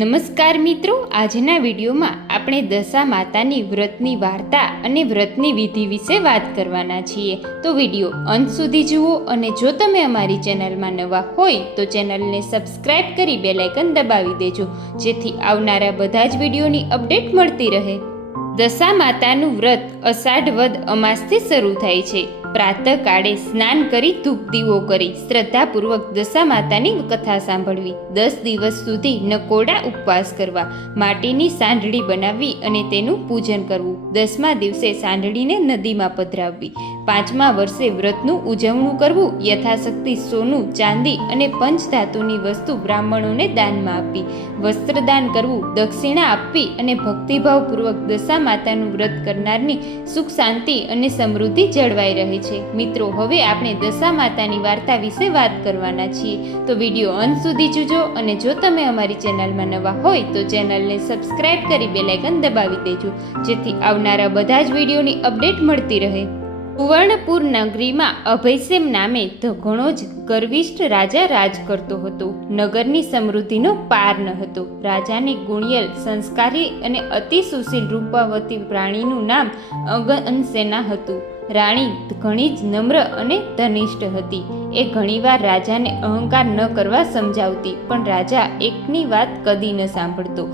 નમસ્કાર મિત્રો, આજના વિડીયોમાં આપણે દશા માતાની વ્રતની વાર્તા અને વ્રતની વિધિ વિશે વાત કરવાના છીએ. તો વિડીયો અંત સુધી જુઓ અને જો તમે અમારી ચેનલમાં નવા હોય તો ચેનલને સબસ્ક્રાઇબ કરી બેલ આઇકન દબાવી દેજો, જેથી આવનારા બધા જ વિડીયોની અપડેટ મળતી રહે. દશા માતાનું વ્રત અષાઢ વદ અમાસથી શરૂ થાય છે. પ્રાતઃકાળે સ્નાન કરી ધૂપ દીવો કરી શ્રદ્ધાપૂર્વક દશા માતાની કથા સાંભળવી. 10 દિવસ સુધી નકોરડા ઉપવાસ કરવા, માટીની સાંઢળી બનાવવી અને તેનું પૂજન કરવું. 10મા દિવસે સાંઢળીને નદીમાં પધરાવવી. 5મા વર્ષે વ્રતનું ઉજવણું કરવું. યથાશક્તિ સોનું, ચાંદી અને પંચધાતુની વસ્તુ બ્રાહ્મણોને દાનમાં આપવી. વસ્ત્રદાન કરવું, દક્ષિણા આપવી અને ભક્તિભાવપૂર્વક દશા માતાનું વ્રત કરનારની સુખ, શાંતિ અને સમૃદ્ધિ જળવાઈ રહે છે. મિત્રો, હવે આપણે દશા માતાની વાર્તા વિશે વાત કરવાના છીએ, તો વિડીયો અંત સુધી જોજો અને જો તમે અમારી ચેનલમાં નવા હોય તો ચેનલને સબસ્ક્રાઇબ કરી બેલ આઇકન દબાવી દેજો, જેથી આવનારા બધા જ વિડીયોની અપડેટ મળતી રહે. સુવર્ણપુર નગરીમાં અભયસેન નામે ઘણો જ ગર્વિષ્ઠ રાજા રાજ કરતો હતો. નગરની સમૃદ્ધિનો પાર ન હતો. રાજાની ગુણિયલ, સંસ્કારી અને અતિ સુશીલ રૂપવતી રાણીનું નામ અગનસેના હતું. રાણી ઘણી જ નમ્ર અને ધનિષ્ઠ હતી. એ ઘણીવાર રાજાને અહંકાર ન કરવા સમજાવતી, પણ રાજા એકની વાત કદી ન સાંભળતો.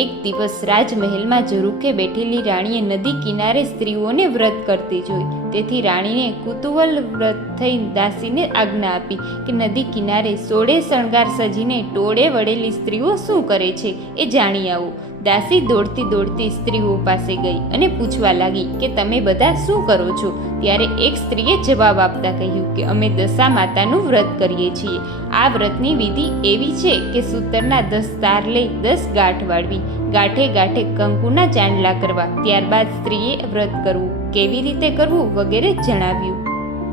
એક દિવસ રાજમહેલમાં ઝરૂખે બેઠેલી રાણીએ નદી કિનારે સ્ત્રીઓને વ્રત કરતી જોઈ. તેથી રાણીને કુતૂહલ વ્રત થઈ દાસીને આજ્ઞા આપી કે નદી કિનારે 16 શણગાર સજીને ટોળે વળેલી સ્ત્રીઓ શું કરે છે એ જાણી આવો. દાસી દોડતી દોડતી સ્ત્રીઓ પાસે ગઈ અને પૂછવા લાગી કે તમે બધા શું કરો છો? ત્યારે એક સ્ત્રીએ જવાબ આપતા કહ્યું કે અમે દશા માતાનું વ્રત કરીએ છીએ. આ વ્રતની વિધિ એવી છે કે સૂતરના 10 તાર લઈ 10 ગાંઠ વાળવી, ગાંઠે ગાંઠે કંકુના ચાંદલા કરવા, ત્યારબાદ સ્ત્રીએ વ્રત કરવું, કેવી રીતે કરવું વગેરે જણાવ્યું.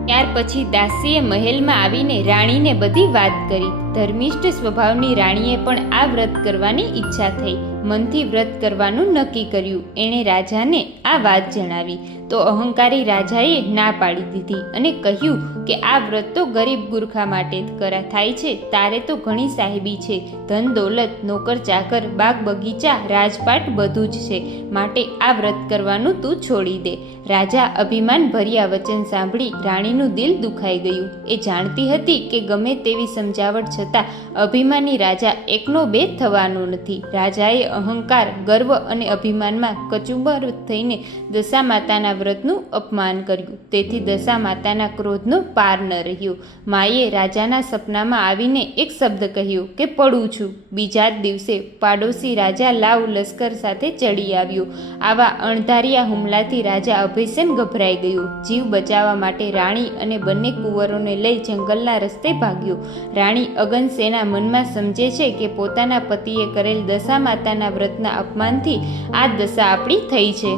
ત્યાર પછી દાસીએ મહેલમાં આવીને રાણીને બધી વાત કરી. ધર્મિષ્ઠ સ્વભાવની રાણીએ પણ આ વ્રત કરવાની ઈચ્છા થઈ. મનથી વ્રત કરવાનું નક્કી કર્યું. એણે રાજાને આ વાત જણાવી તો અહંકારી રાજાએ ના પાડી દીધી અને કહ્યું કે આ વ્રત તો ગરીબ ગુરખા માટે જ થાય છે. તારે તો ઘણી સાહેબી છે, ધન દોલત, નોકર ચાકર, બાગ બગીચા, રાજપાટ બધું જ છે, માટે આ વ્રત કરવાનું તું છોડી દે. રાજા અભિમાન ભર્યા વચન સાંભળી રાણીનું દિલ દુખાઈ ગયું. એ જાણતી હતી કે ગમે તેવી સમજાવટ છતાં અભિમાની રાજા એકનો બે થવાનો નથી. રાજાએ અહંકાર, ગર્વ અને અભિમાનમાં કચુંબર થઈને દશા માતાના વ્રતનું અપમાન કર્યું. તેથી દશા માતાના ક્રોધનો પાર ન રહ્યો. માએ રાજાના સપનામાં આવીને એક શબ્દ કહ્યો કે પડું છું. બીજા જ દિવસે પાડોશી રાજા લાવ લશ્કર સાથે ચડી આવ્યો. આવા અણધાર્યા હુમલાથી રાજા અભયસેન ગભરાઈ ગયો. જીવ બચાવવા માટે રાણી અને બંને કુંવરોને લઈ જંગલના રસ્તે ભાગ્યો. રાણી અગનસેના મનમાં સમજે છે કે પોતાના પતિએ કરેલ દશા માતાના વ્રતના અપમાનથી આ દશા આપણી થઈ છે.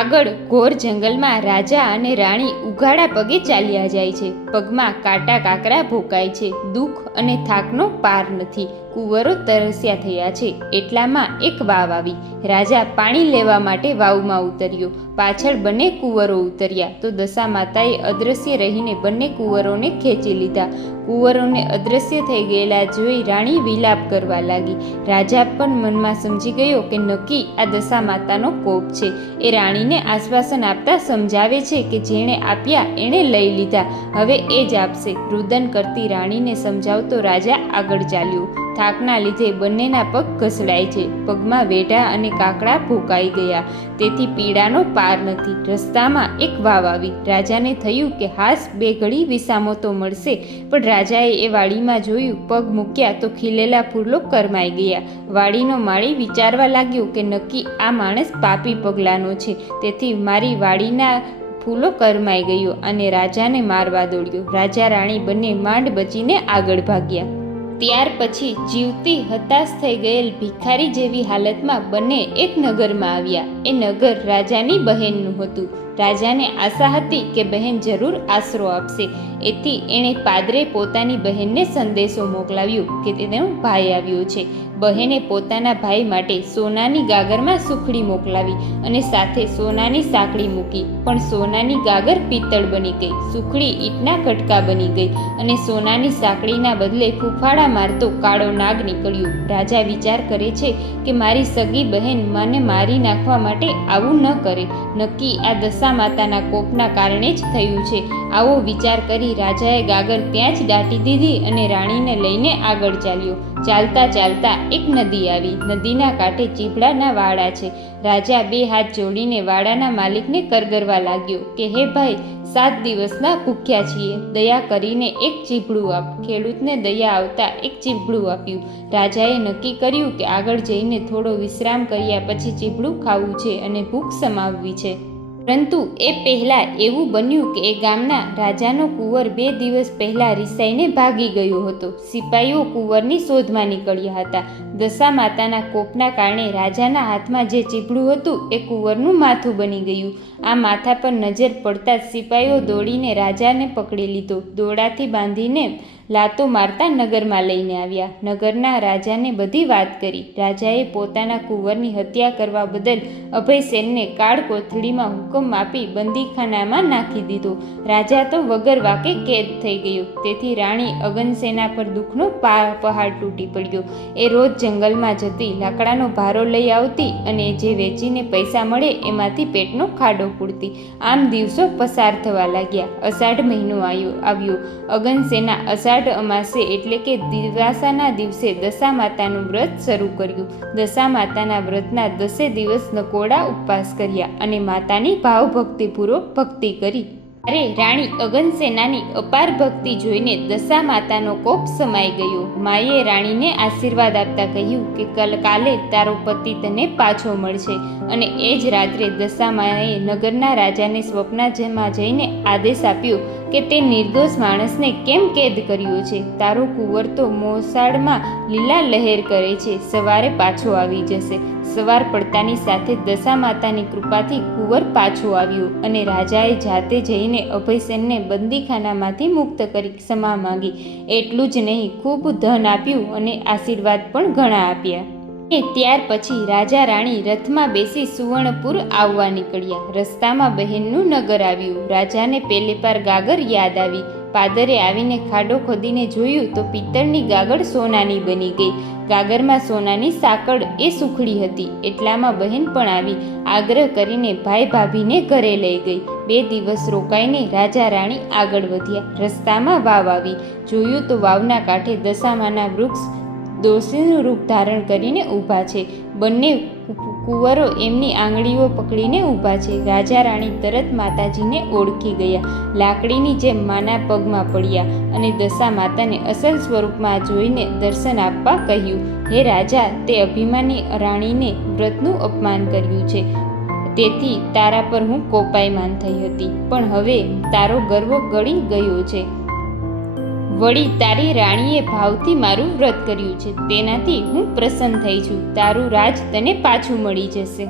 આગળ ઘોર જંગલમાં રાજા અને રાણી ઉઘાડા પગે ચાલ્યા જાય છે. પગમાં કાંટા કાંકરા ભોકાય છે. દુઃખ અને થાકનો પાર નથી. કુંવરો તરસ્યા થયા છે. એટલામાં એક વાવ આવી. રાજા પાણી લેવા માટે વાવમાં ઉતર્યો. પાછળ બંને કુંવરો ઉતર્યા તો દશા માતાએ અદ્રશ્ય રહીને બંને કુંવરોને ખેંચી લીધા. કુંવરોને અદ્રશ્ય થઈ ગયેલા જોઈ રાણી વિલાપ કરવા લાગી. રાજા પણ મનમાં સમજી ગયો કે નક્કી આ દશા માતાનો કોપ છે. એ રાણીને આશ્વાસન આપતા સમજાવે છે કે જેણે આપ્યા એણે લઈ લીધા, હવે એ જ આપશે. રુદન કરતી રાણીને સમજાવતો રાજા આગળ ચાલ્યો. થાકના લીધે બંનેના પગ ઘસડાય છે. પગમાં વેઢા અને કાકડા ભોકાઈ ગયા, તેથી પીડાનો પાર નથી. રસ્તામાં એક વાવ આવી. રાજાને થયું કે હાશ, બે ઘડી વિસામો તો મળશે, પણ રાજાએ એ વાડીમાં જોયું. પગ મૂક્યા તો ખીલેલા ફૂલો કરમાઈ ગયા. વાડીનો માળી વિચારવા લાગ્યો કે નક્કી આ માણસ પાપી પગલાનો છે, તેથી મારી વાડીના ફૂલો કરમાઈ ગયો અને રાજાને મારવા દોડ્યો. રાજા રાણી બંને માંડ બચીને આગળ ભાગ્યા. ત્યાર પછી જીવતી હતાશ થઈ ગયેલ ભિખારી જેવી હાલતમાં બંને એક નગરમાં આવ્યા. એ નગર રાજાની બહેનનું હતું. રાજાને આશા હતી કે બહેન જરૂર આશરો આપશે. એથી એણે પાદરે પોતાની બહેનને સંદેશો મોકલાવ્યો કે તેનો ભાઈ આવ્યો છે. બહેને પોતાના ભાઈ માટે સોનાની ગાગરમાં સુખડી મોકલાવી અને સાથે સોનાની સાંકળી મૂકી. પણ સોનાની ગાગર પિત્તળ બની ગઈ, સુખડી ઈંટના કટકા બની ગઈ અને સોનાની સાંકળીના બદલે ફૂફાડા મારતો કાળો નાગ નીકળ્યો. રાજા વિચાર કરે છે કે મારી સગી બહેન મને મારી નાખવા માટે આવું ન કરે. નક્કી આ દશા માતાના કોપના કારણે જ થયું છે. આવો વિચાર કરી રાજાએ ગાગર ત્યાં જ દાટી દીધી અને રાણીને લઈને આગળ ચાલ્યો. ચાલતા ચાલતા એક નદી આવી. નદીના કાંઠે ચીભડાના વાડા છે. રાજા બે હાથ જોડીને વાડાના માલિકને કરગરવા લાગ્યો કે હે ભાઈ, 7 દિવસના ભૂખ્યા છીએ, દયા કરીને એક ચીભડું આપ. ખેડૂતને દયા આવતા એક ચીભડું આપ્યું. રાજાએ નક્કી કર્યું કે આગળ જઈને થોડો વિશ્રામ કર્યા પછી ચીભડું ખાવું છે અને ભૂખ સમાવવી છે. પરંતુ એ પહેલાં એવું બન્યું કે એ ગામના રાજાનો કુંવર 2 દિવસ પહેલાં રિસાઈને ભાગી ગયો હતો. સિપાઈઓ કુંવરની શોધમાં નીકળ્યા હતા. દશા માતાના કોપના કારણે રાજાના હાથમાં જે ચીભડું હતું એ કુંવરનું માથું બની ગયું. આ માથા પર નજર પડતા જ સિપાઈઓ દોડીને રાજાને પકડી લીધો. દોડાથી બાંધીને લાતો મારતા નગરમાં લઈને આવ્યા. નગરના રાજાને બધી વાત કરી. રાજાએ પોતાના કુંવરની હત્યા કરવા બદલ અભયસેનને કાળ કોથળીમાં હુકમ આપી બંદીખાનામાં નાખી દીધો. રાજા તો વગર વાકે કેદ થઈ ગયો. તેથી રાણી અગનસેના પર દુઃખનો પહાડ તૂટી પડ્યો. એ રોજ જંગલમાં જતી, લાકડાનો ભારો લઈ આવતી અને જે વેચીને પૈસા મળે એમાંથી પેટનો ખાડો પૂરતી. આમ દિવસો પસાર થવા લાગ્યા. અષાઢ મહિનો આવ્યો. અગનસેના અષાઢ અમાસે એટલે કે દિવાસાના દિવસે દશા માતાનું વ્રત શરૂ કર્યું. દશા માતાના વ્રતના 10 દિવસ નકોડા ઉપવાસ કર્યા અને માતાની ભાવભક્તિપૂર્વક ભક્તિ કરી. અરે રાણી અગનસેનાની અપાર ભક્તિ જોઈને દશા માતાનો કોપ સમાઈ ગયો. માએ રાણીને આશીર્વાદ આપતા કહ્યું કે કાલે તારો પતિ તને પાછો મળશે. અને એ જ રાત્રે દશા માએ નગરના રાજાને સ્વપ્નમાં જઈને આદેશ આપ્યો કે તે નિર્દોષ માણસને કેમ કેદ કર્યો છે? તારો કુંવર તો મોસાળમાં લીલા લહેર કરે છે, સવારે પાછો આવી જશે. સવાર પડતાની સાથે દશા માતાની કૃપાથી કુંવર પાછો આવ્યો અને રાજાએ જાતે જઈને અભયસેનને બંદીખાનામાંથી મુક્ત કરી ક્ષમા માંગી. એટલું જ નહીં, ખૂબ ધન આપ્યું અને આશીર્વાદ પણ ઘણા આપ્યા. ત્યાર પછી રાજા રાણી રથમાં બેસી સુવર્ણપુર આવવા નીકળ્યા. રસ્તામાં બહેનનું નગર આવ્યું. રાજાને પેલે પાર ગાગર યાદ આવી. પાદરે આવીને ખાડો ખોદીને જોયું તો પિત્તળની ગાગર સોનાની બની ગઈ. ગાગરમાં સોનાની સાંકળ એ સુખડી હતી. એટલામાં બહેન પણ આવી. આગ્રહ કરીને ભાઈ ભાભીને ઘરે લઈ ગઈ. 2 દિવસ રોકાઈને રાજા રાણી આગળ વધ્યા. રસ્તામાં વાવ આવી. જોયું તો વાવના કાંઠે દશામાના વૃક્ષ દોષીનું રૂપ ધારણ કરીને ઊભા છે. બંને કુંવરો એમની આંગળીઓ પકડીને ઊભા છે. રાજા રાણી તરત માતાજીને ઓળખી ગયા. લાકડીની જેમ માના પગમાં પડ્યા અને દશા માતાને અસલ સ્વરૂપમાં જોઈને દર્શન આપવા કહ્યું. હે રાજા, તે અભિમાની રાણીને વ્રતનું અપમાન કર્યું છે, તેથી તારા પર હું કોપાયમાન થઈ હતી. પણ હવે તારો ગર્વ ગળી ગયો છે. વળી તારી રાણીએ ભાવથી મારું વ્રત કર્યું છે, તેનાથી હું પ્રસન્ન થઈ છું. તારું રાજ તને પાછું મળી જશે.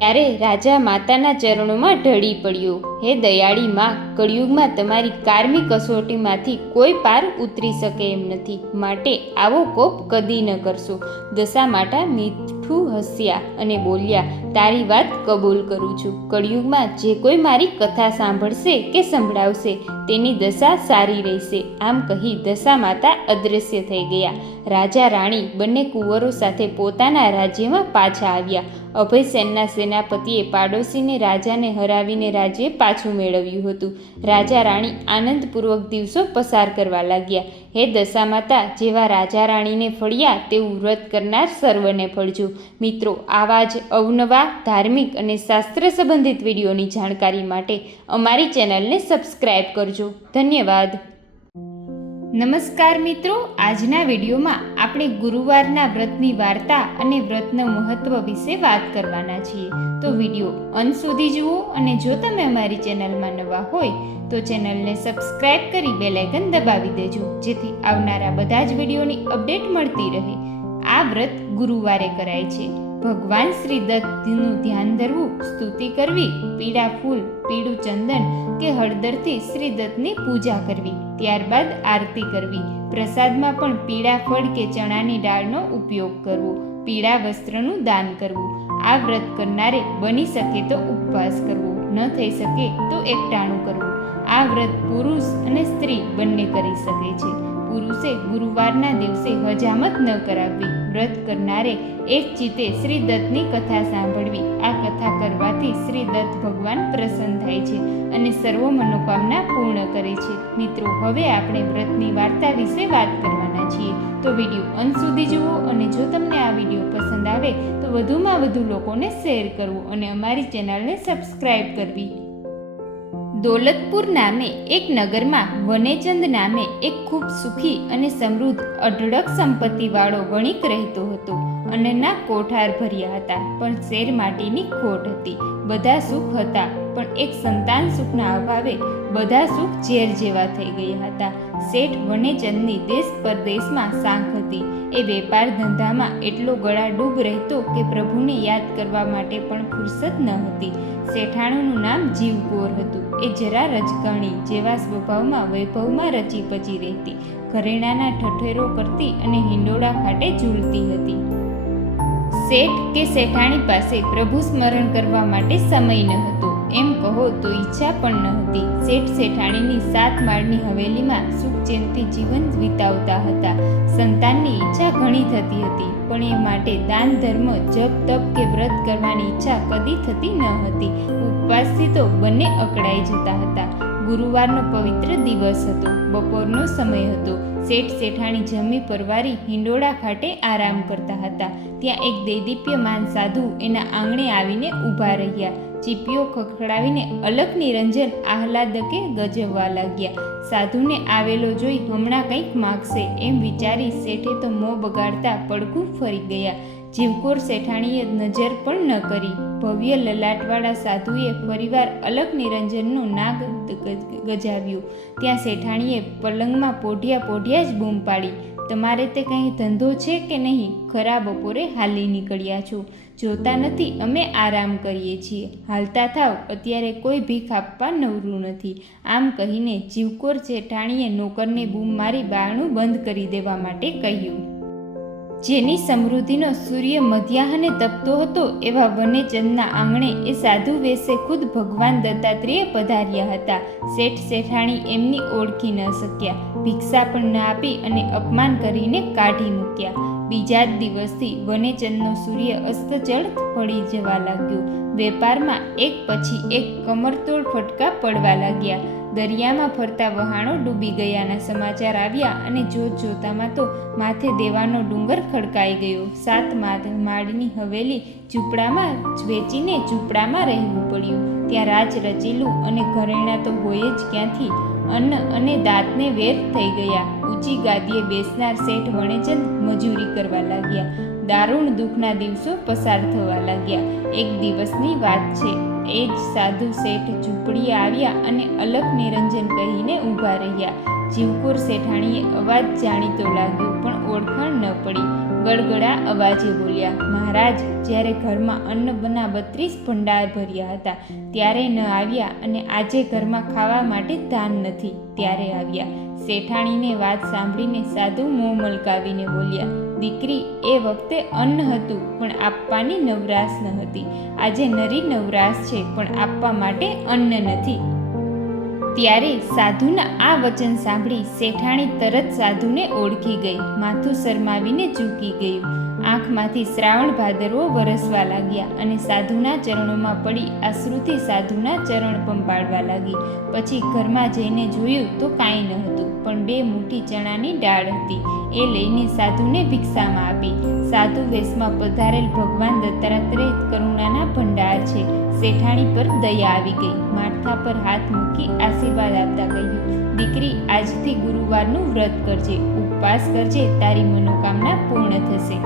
ત્યારે રાજા માતાના ચરણોમાં ઢળી પડ્યો. હે દયાળી માં, કળિયુગમાં તમારી કારમી કસોટીમાંથી કોઈ પાર ઉતરી શકે એમ નથી, માટે આવો કોપ કદી ન કરશો. દશા માતા મીઠું હસ્યા અને બોલ્યા, તારી વાત કબૂલ કરું છું. કળિયુગમાં જે કોઈ મારી કથા સાંભળશે કે સંભળાવશે તેની દશા સારી રહેશે. આમ કહી દશા માતા અદૃશ્ય થઈ ગયા. રાજા રાણી બંને કુંવરો સાથે પોતાના રાજ્યમાં પાછા આવ્યા. અભયસેનના સેનાપતિએ પાડોશીને રાજાને હરાવીને રાજ્ય પાછું મેળવ્યું હતું. રાજા રાણી આનંદપૂર્વક દિવસો પસાર કરવા લાગ્યા. હે દશા માતા, જેવા રાજા રાણીને ફળ્યા તેવું વ્રત કરનાર સર્વને ફળજો. મિત્રો, આવા જ અવનવા ધાર્મિક અને શાસ્ત્ર સંબંધિત વિડીયોની જાણકારી માટે અમારી ચેનલને સબસ્ક્રાઈબ કરજો. ધન્યવાદ. નમસ્કાર મિત્રો, આજના વિડીયોમાં આપણે ગુરુવારના વ્રતની વાર્તા અને વ્રતનું મહત્વ વિશે વાત કરવાના છીએ. તો વિડીયો અંત સુધી જુઓ અને જો તમે અમારી ચેનલમાં નવા હોય તો ચેનલને સબસ્ક્રાઈબ કરી બેલ આઇકન દબાવી દેજો, જેથી આવનારા બધા જ વિડીયોની અપડેટ મળતી રહે. આ વ્રત ગુરુવારે કરાય છે. ભગવાન શ્રી દત્તનું ધ્યાન ધરવું, સ્તુતિ કરવી, પીળા ફૂલ, પીળું ચંદન કે હળદરથી શ્રી દત્તની પૂજા કરવી, ત્યારબાદ આરતી કરવી, પ્રસાદમાં પણ પીળા ફળ કે ચણાની દાળનો ઉપયોગ કરવો, પીળા વસ્ત્રનું દાન કરવું. આ વ્રત કરનારે બની શકે તો ઉપવાસ કરવો, ન થઈ શકે તો એકટાણું કરવું. આ વ્રત પુરુષ અને સ્ત્રી બંને કરી શકે છે. પુરુષે ગુરુવારના દિવસે હજામત ન કરાવવી. વ્રત કરનારે એક ચિત્તે શ્રી દત્તની કથા સાંભળવી. આ કથા કરવાથી શ્રી દત્ત ભગવાન પ્રસન્ન થાય છે અને સર્વ મનોકામના પૂર્ણ કરે છે. મિત્રો, હવે આપણે વ્રતની વાર્તા વિશે વાત કરવાના છીએ, તો વિડીયો અંત સુધી જુઓ અને જો તમને આ વિડીયો પસંદ આવે તો વધુમાં વધુ લોકોને શેર કરવું અને અમારી ચેનલને સબસ્ક્રાઈબ કરવી. દોલતપુર નામે એક નગરમાં વનેચંદ નામે એક ખૂબ સુખી અને સમૃદ્ધ અઢળક સંપત્તિવાળો વણિક રહેતો હતો. અન્નના કોઠાર ભર્યા હતા, પણ શેર માટીની ખોટ હતી. બધા સુખ હતા, પણ એક સંતાન સુખના અભાવે બધા સુખ ઝેર જેવા થઈ ગયા હતા. શેઠ વનેચંદની દેશ પરદેશમાં સાંખ હતી. એ વેપાર ધંધામાં એટલો ગળાડૂબ રહેતો કે પ્રભુને યાદ કરવા માટે પણ ફુરસદ ન હતી. શેઠાણુનું નામ જીવકોર હતું. એ જરા રજકણી જેવા સ્વભાવમાં વૈભવમાં રચી પચી રહેતી, ઘરેણાના ઠઠેરો કરતી અને હિંડોળા ખાટે ઝૂલતી હતી. શેઠ કે શેઠાણી પાસે પ્રભુ સ્મરણ કરવા માટે સમય ન હતો, એમ કહો તો ઈચ્છા પણ ન હતી. શેઠ શેઠાણીની 7 માળની હવેલીમાં સુખ ચેનથી જીવન વિતાવતા હતા. સંતાનની ઈચ્છા ઘણી થતી હતી, પણ એ માટે દાન ધર્મ, જપ તપ કે વ્રત કરવાની ઈચ્છા કદી થતી ન હતી. ઉપવાસથી તો બંને અકળાઈ જતા હતા. ગુરુવારનો પવિત્ર દિવસ હતો. બપોરનો સમય હતો. શેઠ શેઠાણી જમી પરવારી હિંડોળા ખાટે આરામ કરતા હતા. ત્યાં એક દૈદીપ્યમાન સાધુ એના આંગણે આવીને ઊભા રહ્યા. ચીપીઓ ખખડાવીને અલખ નિરંજન આહલાદકે ગજવવા લાગ્યા. સાધુને આવેલો જોઈ હમણાં કંઈક માગશે એમ વિચારી શેઠે તો મોં બગાડતા પડખું ફરી ગયા. જીવકોર શેઠાણીએ નજર પણ ન કરી. ભવ્ય લલાટવાળા સાધુએ ફરીવાર અલખ નિરંજનનો નાગ ગજાવ્યો. ત્યાં શેઠાણીએ પલંગમાં પોઢિયા જ બૂમ પાડી, તમારે તે કંઈ ધંધો છે કે નહીં? ખરા બપોરે હાલી નીકળ્યા છો? જોતા નથી અમે આરામ કરીએ છીએ. હાલતા થાવ, અત્યારે કોઈ ભીખ આપવા નવરું નથી. આમ કહીને જીવકોર શેઠાણીએ નોકરને બૂમ મારી બારણું બંધ કરી દેવા માટે કહ્યું. જેની સમૃદ્ધિનો સૂર્ય મધ્યાહને તપતો હતો એવા વનેચંદના આંગણે એ સાધુ વેશે ખુદ ભગવાન દત્તાત્રેય પધાર્યા હતા. શેઠ શેઠાણી એમની ઓળખી ન શક્યા. ભિક્ષા પણ ન આપી અને અપમાન કરીને કાઢી મૂક્યા. બીજા જ દિવસથી વનેચંદનો સૂર્ય અસ્તચળ પડી જવા લાગ્યો. વેપારમાં એક પછી એક કમરતોડ ફટકા પડવા લાગ્યા. દરિયામાં ફરતા વહાણો ડૂબી ગયાના સમાચાર આવ્યા અને જોતામાં તો માથે દેવાનો ડુંગર ખડકાઈ ગયો. 7 માળની હવેલી ઝૂંપડામાં વેચીને ઝૂંપડામાં રહેવું પડ્યું. ત્યાં રાજ રચેલું અને ઘરેણાં તો હોય જ ક્યાંથી? અન્ન અને દાંતને વેર થઈ ગયા. ઊંચી ગાદીએ બેસનાર શેઠ વણેચંદ મજૂરી કરવા લાગ્યા. દારૂણ દુઃખના દિવસો પસાર થવા લાગ્યા. એક દિવસની વાત છે. એ જ સાધુ શેઠ ઝૂંપડીએ આવ્યા અને અલખ નિરંજન કહીને ઊભા રહ્યા. જીવકોર શેઠાણીએ અવાજ જાણીતો લાગ્યો, પણ ઓળખાણ ન પડી. ગળગળા અવાજે બોલ્યા, મહારાજ, જ્યારે ઘરમાં અન્નના 32 ભંડાર ભર્યા હતા ત્યારે ન આવ્યા અને આજે ઘરમાં ખાવા માટે ધાન નથી ત્યારે આવ્યા. શેઠાણીને વાત સાંભળીને સાધુ મોં મલકાવીને બોલ્યા, દીકરી, એ વખતે અન્ન હતું પણ આપવાની નવરાશ ન હતી. આજે નરી નવરાશ છે પણ આપવા માટે અન્ન નથી. ત્યારે સાધુના આ વચન સાંભળી શેઠાણી તરત સાધુને ઓળખી ગઈ. માથું શરમાવીને ઝૂકી ગયું. આંખમાંથી શ્રાવણ ભાદરવો વરસવા લાગ્યા અને સાધુના ચરણોમાં પડી આશ્રુથી સાધુના ચરણ પંપાળવા લાગી. પછી ઘરમાં જઈને જોયું તો કાંઈ ન હતું, પણ 2 મુઠ્ઠી ચણાની દાળ હતી. એ લઈને સાધુને ભિક્ષામાં આપી. સાધુ વેશમાં પધારેલ ભગવાન દત્તાત્રેય કરુણાના ભંડાર છે. શેઠાણી પર દયા આવી ગઈ. માથા પર હાથ મૂકી આશીર્વાદ આપતા કહ્યું, દીકરી, આજથી ગુરુવારનું વ્રત કરજે, ઉપવાસ કરજે, તારી મનોકામના પૂર્ણ થશે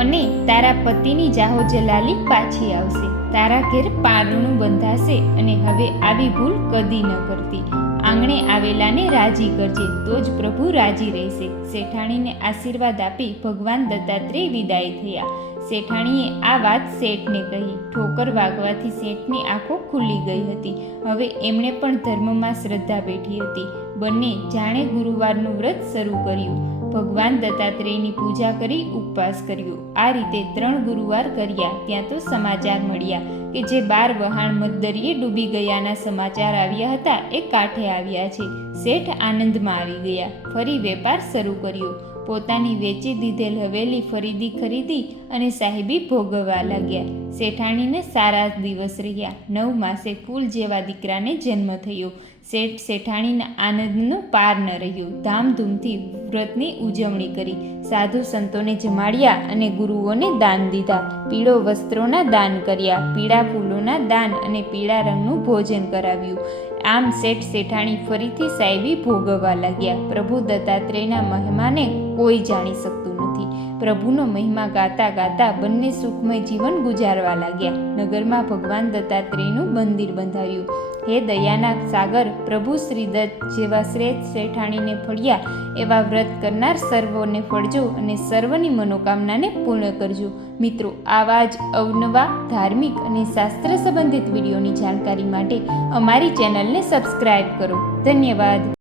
અને તારા પતિની જાહો જલાલી પાછી આવશે. તારા ઘેર પારણું બંધાશે અને હવે આવી ભૂલ કદી ન કરતી. આંગણે આવેલાને રાજી કરજે, તો જ પ્રભુ રાજી રહેશે. શેઠાણીને આશીર્વાદ આપી ભગવાન દત્તાત્રેય વિદાય થયા. શેઠાણીએ આ વાત શેઠને કહી. ઠોકર વાગવાથી શેઠની આંખો ખુલ્લી ગઈ હતી. હવે એમણે પણ ધર્મમાં શ્રદ્ધા બેઠી હતી. બંને જાણે ગુરુવારનું વ્રત શરૂ કર્યું. ભગવાન દત્તાત્રેયની પૂજા કરી ઉપવાસ કર્યો. આ રીતે 3 ગુરુવાર કર્યા. ત્યાં તો સમાચાર મળ્યા કે જે 12 વહાણ મધદરિયે ડૂબી ગયાના સમાચાર આવ્યા હતા એ કાંઠે આવ્યા છે. શેઠ આનંદમાં આવી ગયા. ફરી વેપાર શરૂ કર્યો. પોતાની વેચી દીધેલ હવેલી ફરીદી ખરીદી અને સાહેબી ભોગવવા લાગ્યા. શેઠાણીને સારા દિવસ રહ્યા. 9 માસે ફૂલ જેવા દીકરાને જન્મ થયો. શેઠ શેઠાણીના આનંદનો પાર ન રહ્યો. ધામધૂમથી વ્રતની ઉજવણી કરી. સાધુ સંતોને જમાડ્યા અને ગુરુઓને દાન દીધા. પીળો વસ્ત્રોના દાન કર્યા. પીળા ફૂલોના દાન અને પીળા રંગનું ભોજન કરાવ્યું. આમ શેઠ શેઠાણી ફરીથી સાહેબી ભોગવવા લાગ્યા. પ્રભુ દત્તાત્રેયના મહિમાને કોઈ જાણી શકતું નથી. પ્રભુનો મહિમા ગાતા ગાતા બંને સુખમય જીવન ગુજારવા લાગ્યા. નગરમાં ભગવાન દત્તાત્રેયનું મંદિર બંધાવ્યું. હે દયાના સાગર પ્રભુ શ્રીદત્ત જેવા શ્રેષ્ઠ શેઠાણીને ફળ્યા એવા વ્રત કરનાર સર્વોને ફળજો અને સર્વની મનોકામનાને પૂર્ણ કરજો. મિત્રો, આવા જ અવનવા ધાર્મિક અને શાસ્ત્ર સંબંધિત વિડીયોની જાણકારી માટે અમારી ચેનલને સબસ્ક્રાઈબ કરો. ધન્યવાદ.